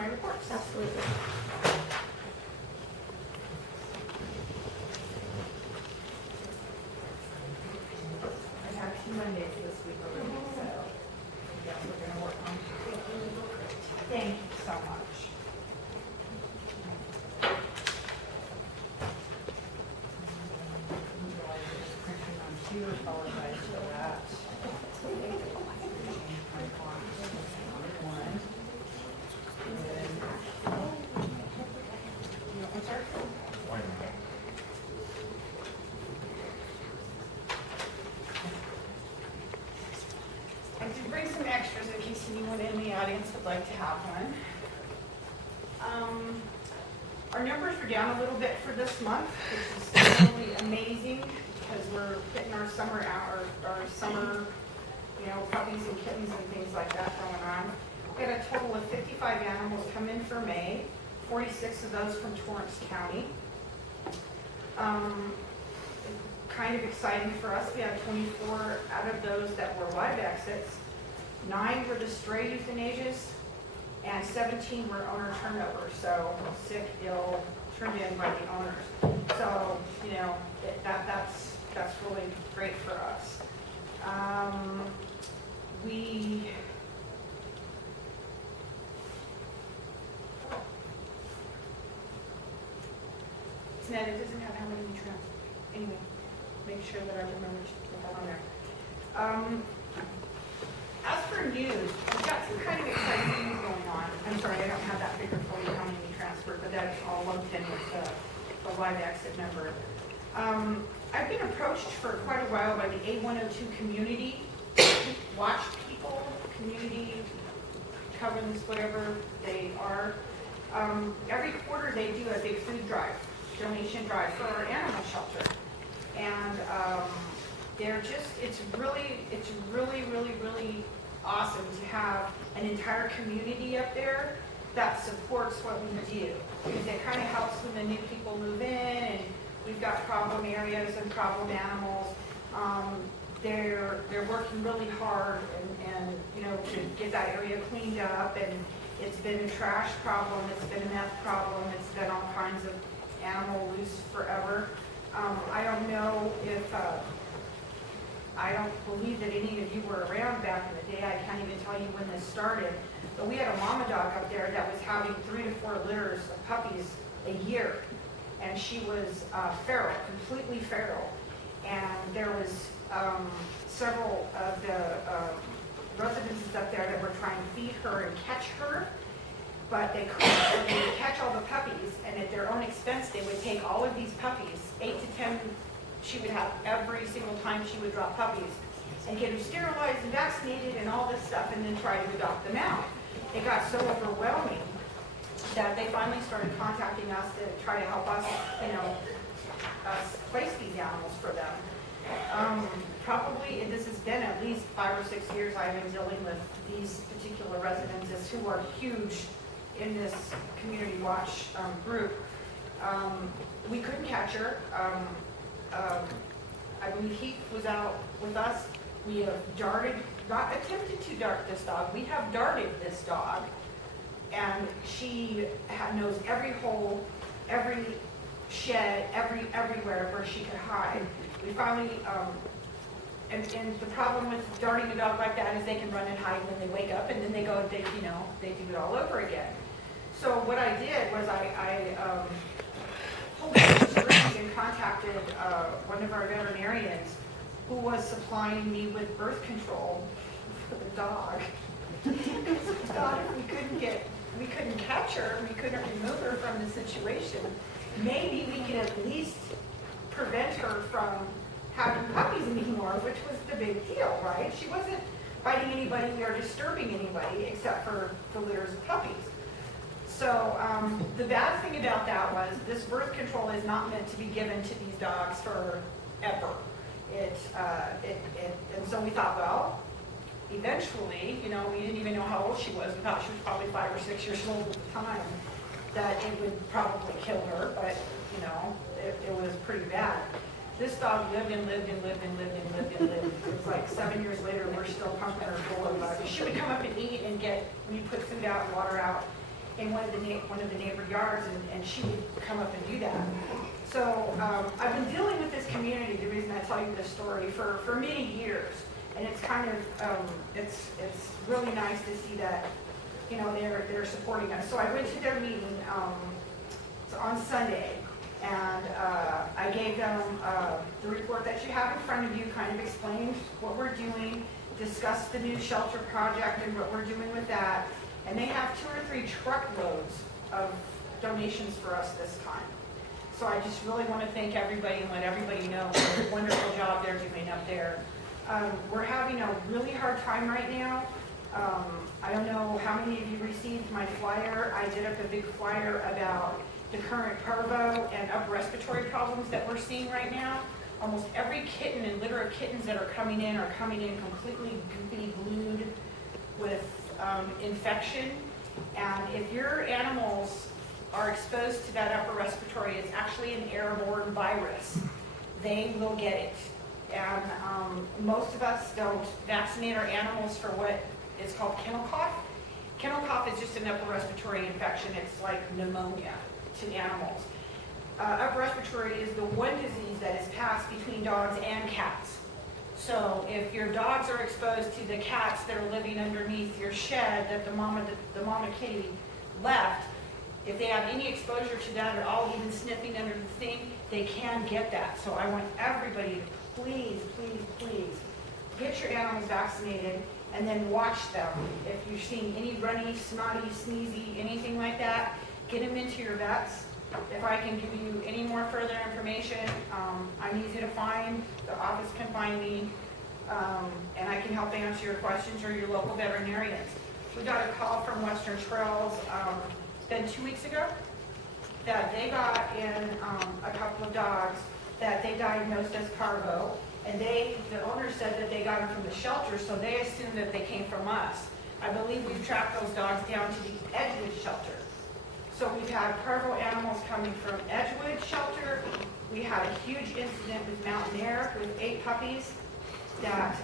my reports. Absolutely. I have 2 Mondays this week already, so I guess we're gonna work on. Thank you so much. Apologize for that. I did bring some extras in case anyone in the audience would like to have one. Our numbers are down a little bit for this month, which is really amazing because we're getting our summer out, our summer, puppies and kittens and things like that going on. We had a total of 55 animals come in for May, 46 of those from Torrance County. Kind of exciting for us. We had 24 out of those that were live exits. 9 were the stray euthanasias, and 17 were owner turnover, so sick, ill, turned in by the owners. So, that's really great for us. Ned, it doesn't have how many we trapped. Anyway, make sure that I remember to put that on there. As for news, we've got some kind of exciting things going on. I'm sorry, I don't have that figure for you, how many we transferred, but that's all lumped in with the live exit number. I've been approached for quite a while by the A102 community watch people, community covenants, whatever they are. Every quarter they do a big food drive, donation drive for our animal shelter. And it's really awesome to have an entire community up there that supports what we do. Because it kind of helps when the new people move in and we've got problem areas and problem animals. They're working really hard and to get that area cleaned up, and it's been a trash problem, it's been a meth problem, it's been all kinds of animal loose forever. I don't know if I don't believe that any of you were around back in the day. I can't even tell you when this started, but we had a mama dog up there that was having 3 to 4 litters of puppies a year, and she was feral, completely feral. And there was several of the residences up there that were trying to feed her and catch her, but they couldn't. So they would catch all the puppies, and at their own expense, they would take all of these puppies, 8 to 10 she would have every single time she would drop puppies, and get them sterilized and vaccinated and all this stuff, and then try to adopt them out. It got so overwhelming that they finally started contacting us to try to help us, place these animals for them. Probably, this has been at least 5 or 6 years I've been dealing with these particular residences who are huge in this community watch group. We couldn't catch her. I believe Heath was out with us. We have not attempted to dart this dog. We have darted this dog, and she knows every hole, every shed, everywhere where she could hide. We finally, and the problem with darting a dog like that is they can run and hide, and then they wake up, and then they go, they do it all over again. So what I did was I pulled the strings and contacted one of our veterinarians who was supplying me with birth control for the dog. We thought if we couldn't catch her, we couldn't remove her from the situation, maybe we could at least prevent her from having puppies anymore, which was the big deal, right? She wasn't biting anybody or disturbing anybody except for the litters of puppies. So the bad thing about that was this birth control is not meant to be given to these dogs forever. And so we thought, well, eventually, we didn't even know how old she was. We thought she was probably 5 or 6 years old at the time, that it would probably kill her, but it was pretty bad. This dog lived and lived and lived and lived and lived and lived. It was like 7 years later, we're still pumping her full of she would come up and eat and we put food out and water out. in one of the neighbor yards, and she would come up and do that. So I've been dealing with this community, the reason I tell you this story, for many years. And it's kind of, it's really nice to see that, you know, they're supporting us. So I went to their meeting on Sunday, and I gave them the report that you have in front of you, kind of explained what we're doing, discussed the new shelter project and what we're doing with that. And they have 2 or 3 truckloads of donations for us this time. So I just really want to thank everybody and let everybody know what a wonderful job they're doing up there. We're having a really hard time right now. I don't know how many of you received my flyer. I did up a big flyer about the current parvo and upper respiratory problems that we're seeing right now. Almost every kitten and litter of kittens that are coming in completely goopy glued with infection. And if your animals are exposed to that upper respiratory, it's actually an airborne virus. They will get it. And most of us don't vaccinate our animals for what is called kennel cough. Kennel cough is just an upper respiratory infection. It's like pneumonia to animals. Upper respiratory is the one disease that is passed between dogs and cats. So if your dogs are exposed to the cats that are living underneath your shed that the mama kitty left, if they have any exposure to that at all, even sniffing under the thing, they can get that. So I want everybody to please, please, please get your animals vaccinated and then watch them. If you're seeing any runny, snotty, sneezy, anything like that, get them into your vets. If I can give you any more further information, I'm easy to find. The office can find me, and I can help answer your questions or your local veterinarians. We got a call from Western Trails, it's been 2 weeks ago, that they got in a couple of dogs that they diagnosed as parvo, and the owner said that they got them from the shelter, so they assumed that they came from us. I believe we've tracked those dogs down to the Edgewood shelter. So we've had parvo animals coming from Edgewood shelter. We had a huge incident with Mountain Air with 8 puppies that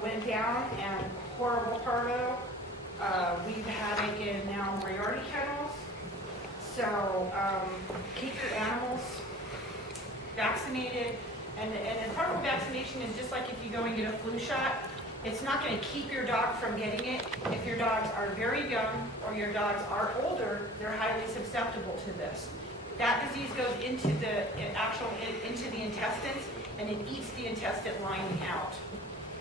went down, and horrible parvo. We've had it in now Moriarty kennels. So keep your animals vaccinated. And parvo vaccination is just like if you go and get a flu shot. It's not going to keep your dog from getting it. If your dogs are very young or your dogs are older, they're highly susceptible to this. That disease goes into the intestines, and it eats the intestine lining out.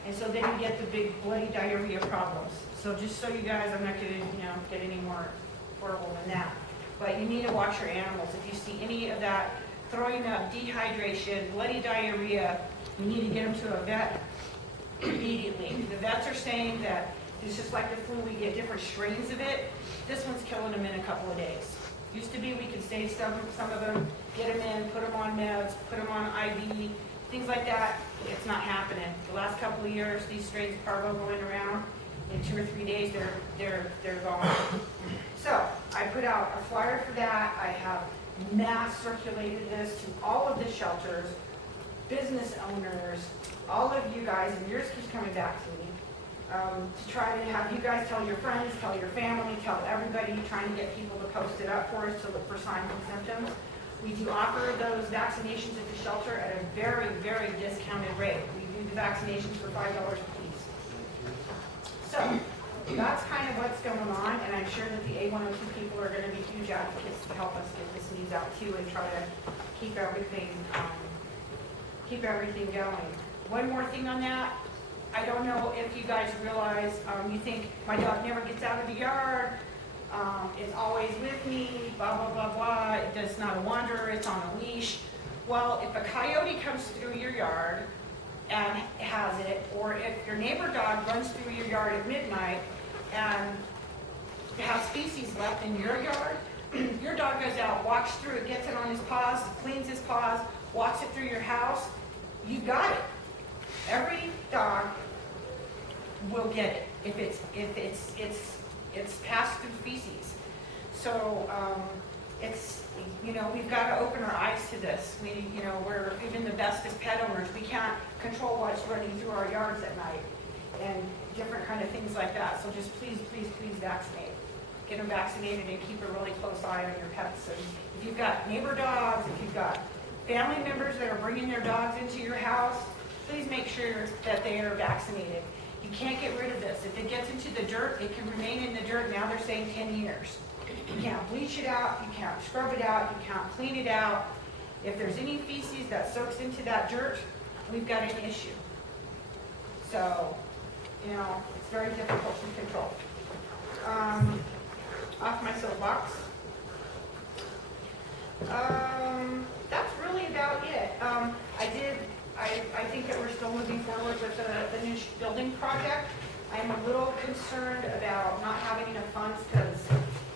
And so then you get the big bloody diarrhea problems. So just so you guys, I'm not going to get any more horrible than that. But you need to watch your animals. If you see any of that throwing up, dehydration, bloody diarrhea, you need to get them to a vet immediately. The vets are saying that it's just like the flu, we get different strains of it. This one's killing them in a couple of days. Used to be we could save some of them, get them in, put them on meds, put them on IV, things like that. It's not happening. The last couple of years, these strains of parvo going around, in 2 or 3 days, they're gone. So I put out a flyer for that. I have mass circulated this to all of the shelters, business owners, all of you guys, and yours keeps coming back to me, to try to have you guys tell your friends, tell your family, tell everybody, trying to get people to post it up for us to look for signs and symptoms. We do offer those vaccinations at the shelter at a very, very discounted rate. We do the vaccinations for $5 a piece. So that's kind of what's going on, and I'm sure that the A102 people are going to be huge advocates to help us get this news out too and try to keep everything going. One more thing on that. I don't know if you guys realize, you think my dog never gets out of the yard, it's always with me, blah, blah, blah, blah. It's not a wanderer, it's on a leash. Well, if a coyote comes through your yard and has it, or if your neighbor dog runs through your yard at midnight and has feces left in your yard, your dog goes out, walks through it, gets it on his paws, cleans his paws, walks it through your house, you got it. Every dog will get it if it's passed through feces. So we've got to open our eyes to this. We're even the best of pet owners. We can't control what's running through our yards at night and different kind of things like that. So just please, please, please vaccinate. get them vaccinated and keep a really close eye on your pets. And if you've got neighbor dogs, if you've got family members that are bringing their dogs into your house, please make sure that they are vaccinated. You can't get rid of this. If it gets into the dirt, it can remain in the dirt. Now they're saying 10 years. You can't bleach it out, you can't scrub it out, you can't clean it out. If there's any feces that soaks into that dirt, we've got an issue. So, you know, it's very difficult to control. Off my soapbox. That's really about it. I think that we're still moving forward with the new building project. I'm a little concerned about not having enough funds because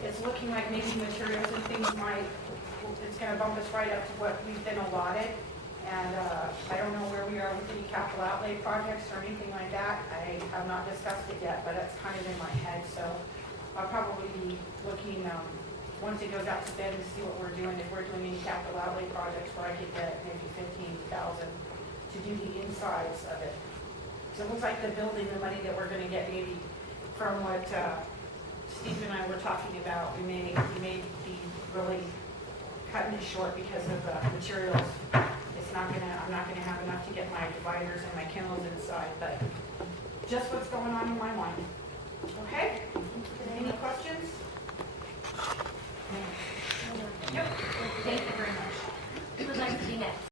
it's looking like maybe materials and things it's going to bump us right up to what we've been allotted. And I don't know where we are with any capital outlay projects or anything like that. I have not discussed it yet, but it's kind of in my head. So I'll probably be looking once it goes out to bid to see what we're doing. If we're doing any capital outlay projects where I could get maybe $15,000 to do the insides of it. So it looks like the building, the money that we're going to get, maybe from what Steve and I were talking about, we may be really cutting it short because of the materials. I'm not gonna have enough to get my dividers and my kennels inside, but just what's going on in my mind. Okay? Any questions? Yep. Thank you very much. Who would like to be next?